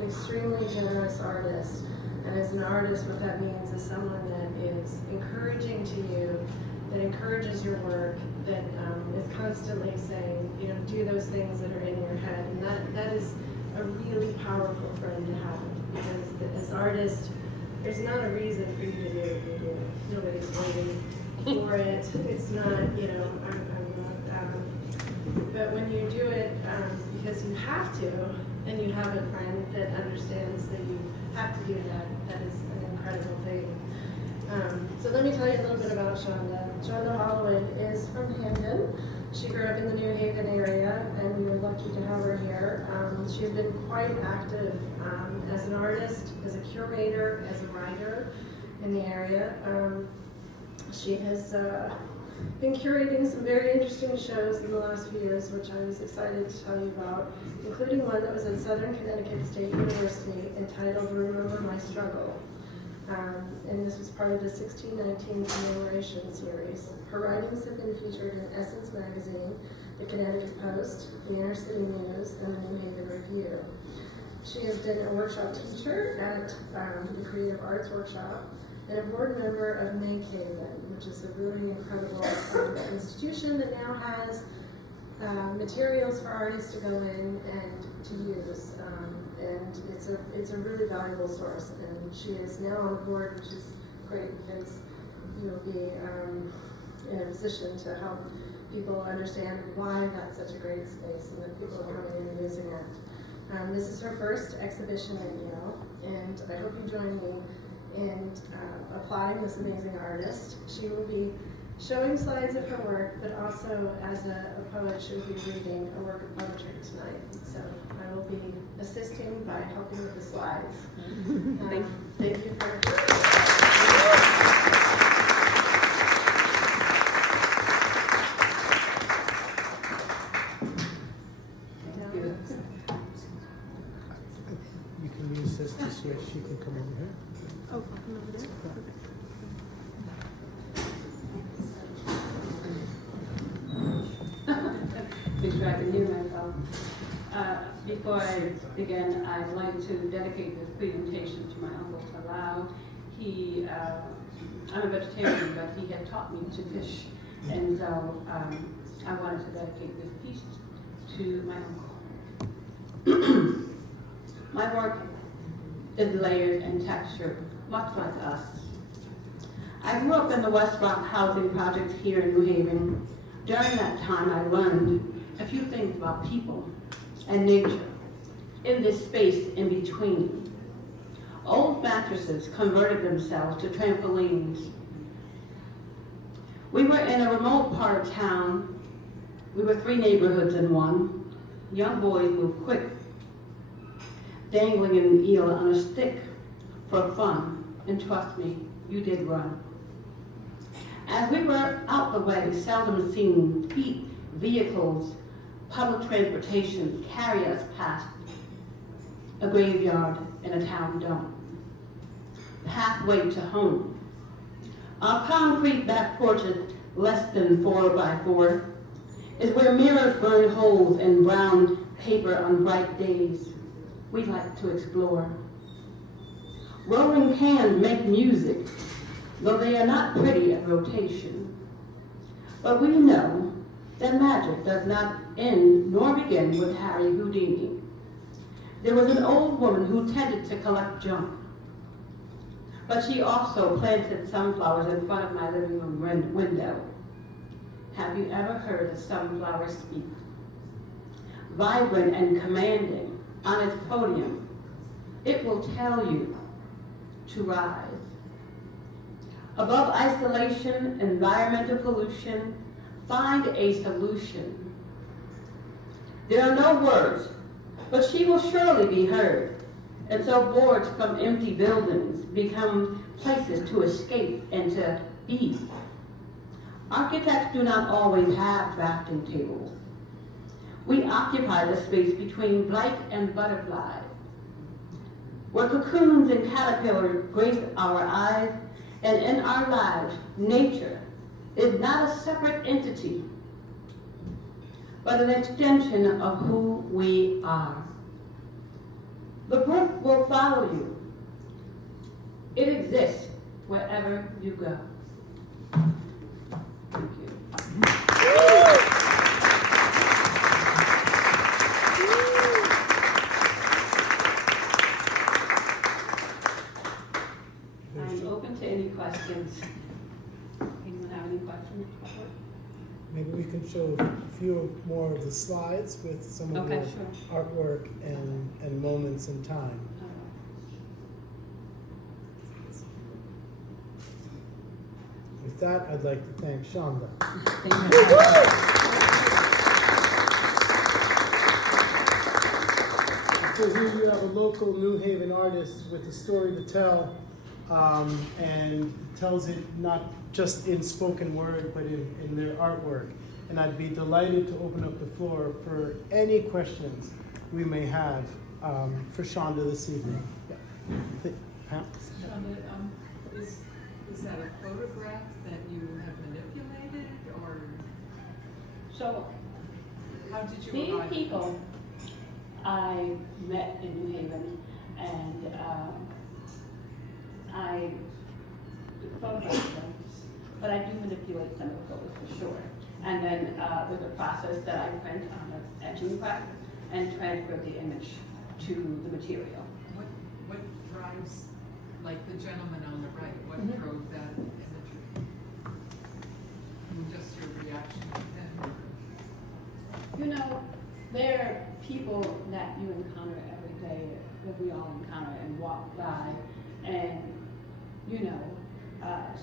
an extremely generous artist. And as an artist, what that means is someone that is encouraging to you, that encourages your work, that is constantly saying, you know, do those things that are in your head. And that is a really powerful friend to have, because as artists, there's not a reason for you to do what you do. Nobody's waiting for it. It's not, you know, but when you do it because you have to, and you have a friend that understands that you have to do that, that is an incredible thing. So let me tell you a little bit about Shonda. Shonda Holloway is from Hamden. She grew up in the New Haven area, and we were lucky to have her here. She's been quite active as an artist, as a curator, as a writer in the area. She has been curating some very interesting shows in the last few years, which I was excited to tell you about, including one that was at Southern Connecticut State University entitled Remember My Struggle. And this was part of the 1619 commemoration series. Her writings have been featured in Essence Magazine, the Connecticut Post, the Inner City News, and the New Haven Review. She has been a workshop teacher at the Creative Arts Workshop, and a board member of Make Haven, which is a really incredible institution that now has materials for artists to go in and to use. And it's a really valuable source. And she is now on the board, which is great because you'll be in a position to help people understand why that's such a great space and that people are coming in and using it. This is her first exhibition at Yale, and I hope you join me in applauding this amazing artist. She will be showing slides of her work, but also as a poet, she will be reading a work of poetry tonight. So I will be assisting by helping with the slides. Thank you for You can use this to see if she can come over here. Oh, come over there. Perfect. Make sure I can hear myself. Before I begin, I'd like to dedicate this presentation to my uncle Talal. I'm a vegetarian, but he had taught me to fish, and so I wanted to dedicate this piece to my uncle. My work is layered and textured, much like us. I grew up in the West Rock housing projects here in New Haven. During that time, I learned a few things about people and nature in this space in between. Old mattresses converted themselves to trampolines. We were in a remote part of town. We were 3 neighborhoods in one. Young boys moved quick, dangling an eel on a stick for fun, and trust me, you did run. As we were out the way, seldom seen feet, vehicles, public transportation carry us past a graveyard and a town dump. Pathway to home. Our concrete back porches, less than 4 by 4, is where mirrors burn holes in brown paper on bright days. We like to explore. Rolling cans make music, though they are not pretty at rotation. But we know that magic does not end nor begin with Harry Houdini. There was an old woman who tended to collect junk, but she also planted sunflowers in front of my living room window. Have you ever heard a sunflower speak? Vibrant and commanding on its podium, it will tell you to rise. Above isolation, environmental pollution, find a solution. There are no words, but she will surely be heard. And so boards from empty buildings become places to escape and to be. Architects do not always have drafting tables. We occupy the space between blight and butterfly, where cocoons and caterpillars grace our eyes, and in our lives, nature is not a separate entity, but an extension of who we are. The brook will follow you. It exists wherever you go. Thank you. I'm open to any questions. Anyone have any questions? Maybe we can show a few more of the slides with some of Okay, your sure. artwork and moments in time. With that, I'd like to thank Shonda. So here you have a local New Haven artist with a story to tell, and tells it not just in spoken word, but in their artwork. And I'd be delighted to open up the floor for any questions we may have for Shonda this evening. Yeah. Pam? Shonda, is that a photograph that you have manipulated, or So how did you these arrive? people I met in New Haven, and I photographed them, but I do manipulate some of the photos for sure. And then there's a process that I print on the etching press and transfer the image to the material. What drives, like the gentleman on the right, what Mhm. drove that imagery? Just your reaction to him? You know, there are people that you encounter every day, that we all encounter and walk by, and, you know,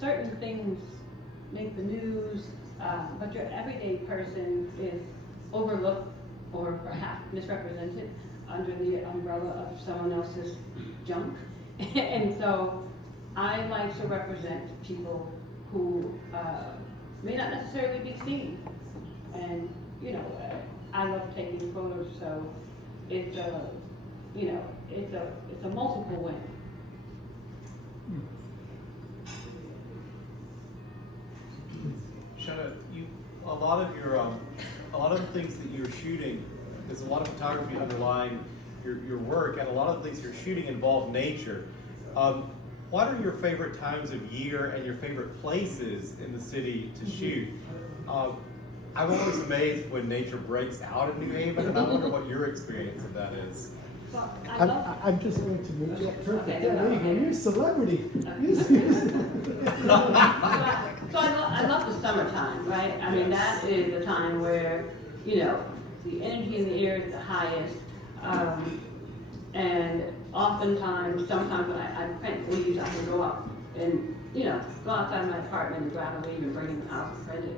certain things make the news, but your everyday person is overlooked or perhaps misrepresented under the umbrella of someone else's junk. And so I like to represent people who may not necessarily be seen. And, you know, I love taking photos, so it's a, you know, it's a multiple win. Shonda, a lot of the things that you're shooting, there's a lot of photography underlying your work, and a lot of the things you're shooting involve nature. What are your favorite times of year and your favorite places in the city to shoot? I'm always amazed when nature breaks out in New Haven, and I wonder what your experience of that is. Well, I love I'm just going to make you perfect. Okay, Yeah, there you go. You're a celebrity. So I love the summertime, right? I mean, that is the time where, you know, the energy in the air is the highest. And oftentimes, sometimes when I print leaves, I can go up and, you know, go outside my apartment and grab a leaf and bring it in the house and print it.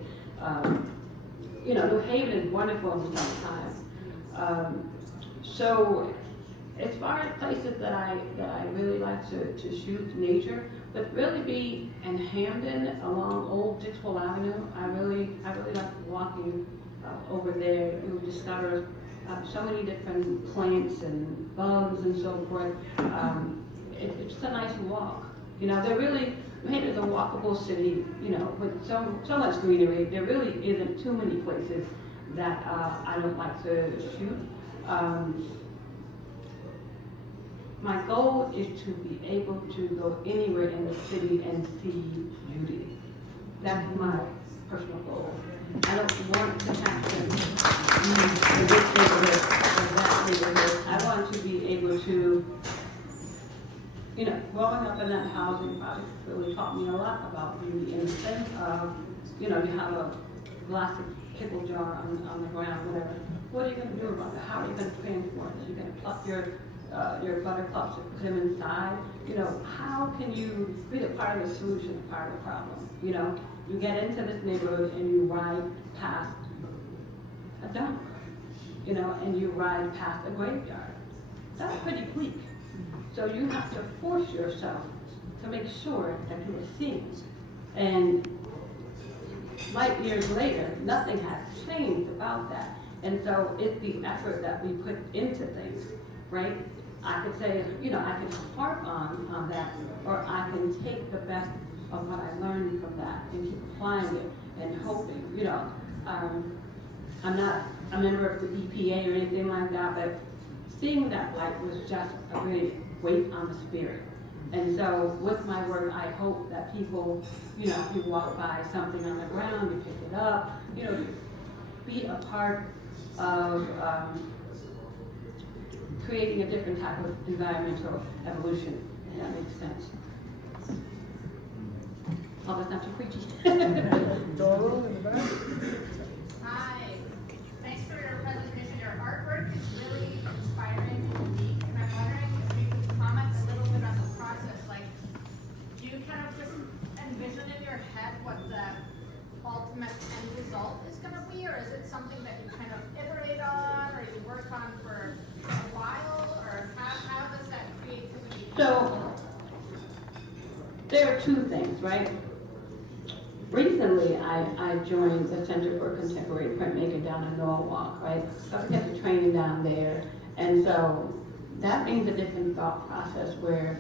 You know, New Haven is wonderful in the summertime. So as far as places that I really like to shoot nature, but really be in Hamden along Old Dixwell Avenue. I really like walking over there. You discover so many different plants and bugs and so forth. It's just a nice walk. You know, Hamden is a walkable city, you know, with so much greenery. There really isn't too many places that I don't like to shoot. My goal is to be able to go anywhere in the city and see beauty. That's my personal goal. I don't want to have to be in this neighborhood or that neighborhood. I want to be able to, you know, growing up in that housing project really taught me a lot about beauty in the sense of, you know, you have a plastic pickle jar on the ground, whatever. What are you going to do about it? How are you going to transform it? You're going to pluck your buttercups and put them inside. You know, how can you be a part of the solution, a part of the problem? You know, you get into this neighborhood and you ride past a dump, you know, and you ride past a graveyard. That's pretty bleak. So you have to force yourself to make sure that you are seen. And light years later, nothing has changed about that. And so it's the effort that we put into things, right? I could say, you know, I can harp on that, or I can take the best of what I learned from that and keep applying it and hoping, you know. I'm not a member of the EPA or anything like that, but seeing that light was just a really weight on the spirit. And so with my work, I hope that people, you know, if you walk by something on the ground, you pick it up, you know, be a part of creating a different type of environmental evolution, if that makes sense. Oh, that's not too preachy. Doro in the back. Hi, thanks for your presentation. Your artwork is really inspiring and unique, and I'm wondering if you could comment a little bit on the process. Like, do you kind of just envision in your head what the ultimate end result is going to be, or is it something that you kind of iterate on, or you work on for a while, or how does that creativity? So there are two things, right? Recently, I joined the Center for Contemporary Printmaking down in Norwalk, right? So I got the training down there, and so that means a different thought process where,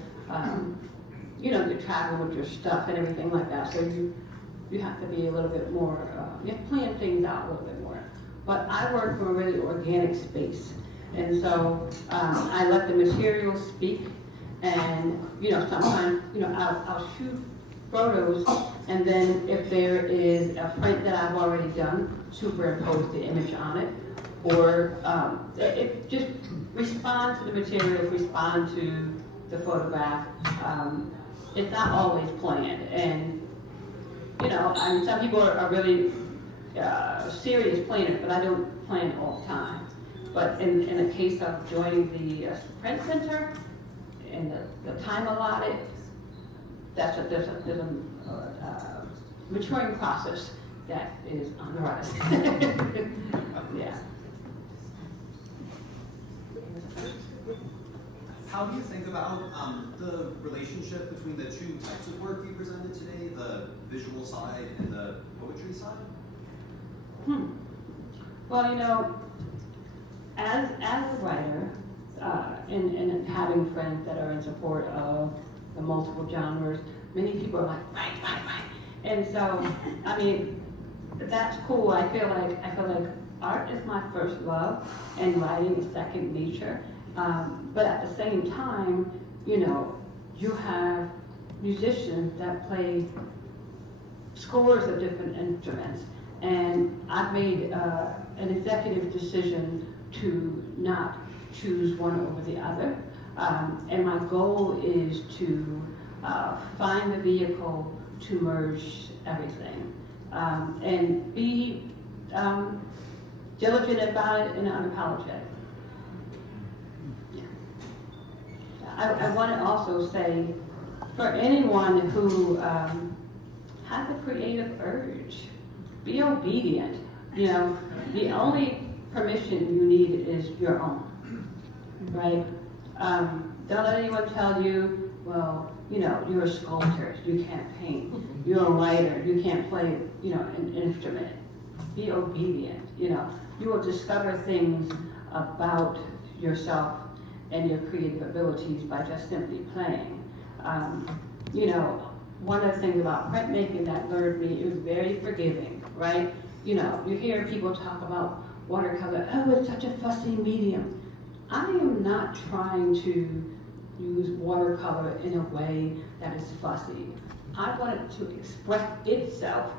you know, you travel with your stuff and everything like that. So you have to be a little bit more, you have to plan things out a little bit more. But I work from a really organic space, and so I let the materials speak, and you know, sometimes, you know, I'll shoot photos, and then if there is a print that I've already done, superimpose the image on it, or it just respond to the material, respond to the photograph. It's not always planned, and you know, I mean, some people are really serious planners, but I don't plan all the time. But in the case of joining the print center, and the time allotted, there's a maturing process that is on the rise. Yeah. How do you think about the relationship between the two types of work you presented today, the visual side and the poetry side? Well, you know, as a writer, and having friends that are in support of the multiple genres, many people are like, right. And so, I mean, that's cool. I feel like art is my first love, and writing is second nature. But at the same time, you know, you have musicians that play scores of different instruments. And I've made an executive decision to not choose one over the other. And my goal is to find the vehicle to merge everything. And be diligent about it and unapologetic. I want to also say, for anyone who has a creative urge, be obedient. You know, the only permission you need is your own, right? Don't let anyone tell you, well, you know, you're a sculptor, you can't paint. You're a writer, you can't play, you know, an instrument. Be obedient, you know. You will discover things about yourself and your creative abilities by just simply playing. You know, one of the things about printmaking that learned me, it was very forgiving, right? You know, you hear people talk about watercolor, oh, it's such a fussy medium. I am not trying to use watercolor in a way that is fussy. I want it to express itself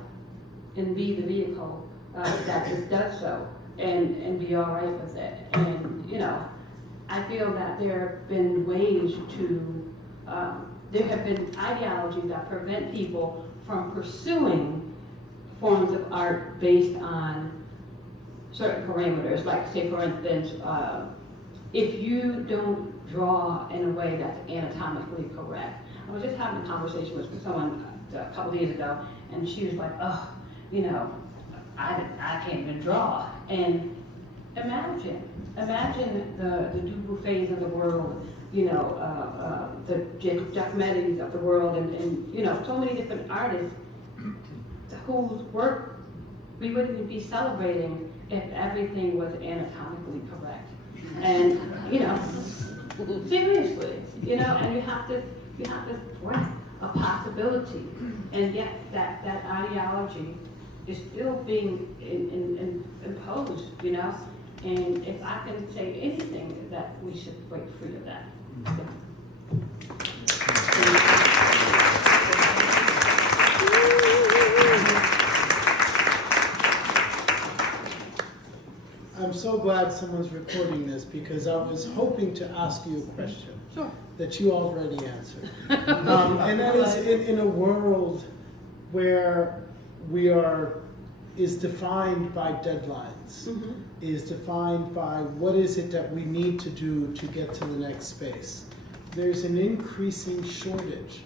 and be the vehicle that it does so, and be all right with it. And, you know, I feel that there have been ways to, there have been ideologies that prevent people from pursuing forms of art based on certain parameters. Like, say, for instance, if you don't draw in a way that's anatomically correct. I was just having a conversation with someone a couple days ago, and she was like, oh, you know, I can't even draw. And imagine the Dubouffets of the world, you know, the Giacomettis of the world, and you know, so many different artists whose work we wouldn't be celebrating if everything was anatomically correct. And you know, seriously, you know, and you have this breadth of possibility, and yet that ideology is still being imposed, you know. And if I can say anything, that we should break free of that. I'm so glad someone's recording this because I was hoping to ask you a question. Sure. That you already answered. And that is in a world where is defined by deadlines, is defined by what is it that we need to do to get to the next space. There's an increasing shortage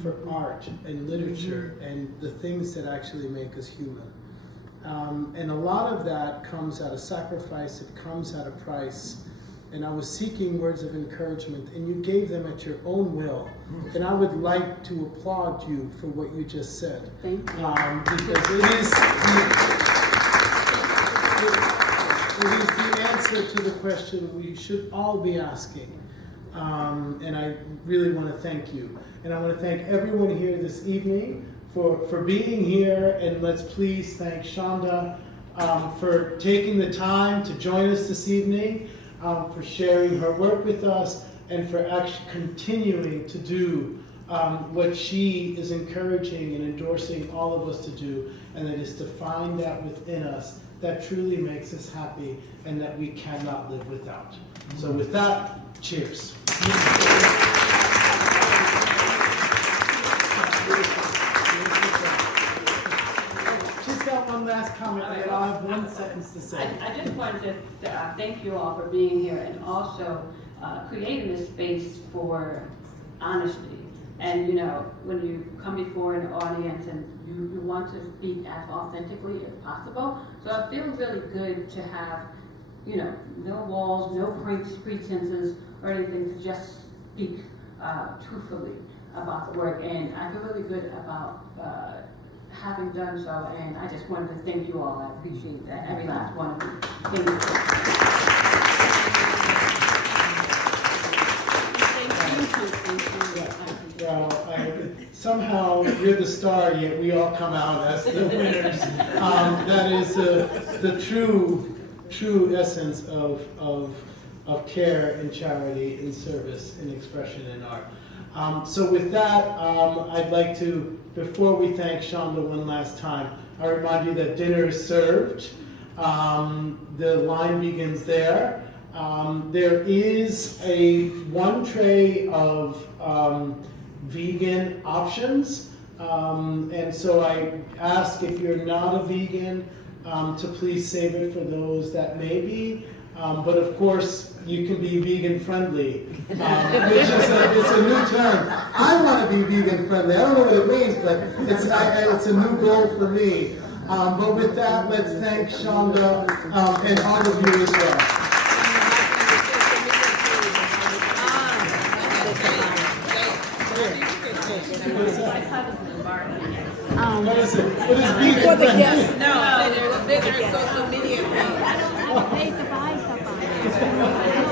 for art and literature and the things that actually make us human. And a lot of that comes at a sacrifice, it comes at a price. And I was seeking words of encouragement, and you gave them at your own will. And I would like to applaud you for what you just said. Thank you. Because it is the answer to the question we should all be asking. And I really want to thank you. And I want to thank everyone here this evening for being here. And let's please thank Shonda for taking the time to join us this evening. For sharing her work with us and for actually continuing to do what she is encouraging and endorsing all of us to do, and that is to find that within us that truly makes us happy and that we cannot live without. So with that, cheers. Got one last comment, and then I'll have one sentence to say. I just wanted to thank you all for being here and also creating this space for honesty. And you know, when you come before an audience and you want to speak as authentically as possible, so it feels really good to have, you know, no walls, no pretenses or anything, to just speak truthfully about the work. And I feel really good about having done so, and I just wanted to thank you all. I appreciate that, every last one of you. Thank you. Well, somehow you're the star, yet we all come out as the winners. That is the true essence of care and charity and service and expression in art. So with that, I'd like to, before we thank Shonda one last time, I remind you that dinner is served. The line begins there. There is one tray of vegan options. And so I ask, if you're not a vegan, to please save it for those that may be. But of course, you can be vegan friendly, which is it's a new term. I want to be vegan friendly. I don't know what it means, but it's a new goal for me. But with that, let's thank Shonda and all of you as well. What is it? What is vegan For the friendly? guests, no, there's a bigger social media page. I don't have to pay to buy stuff on it.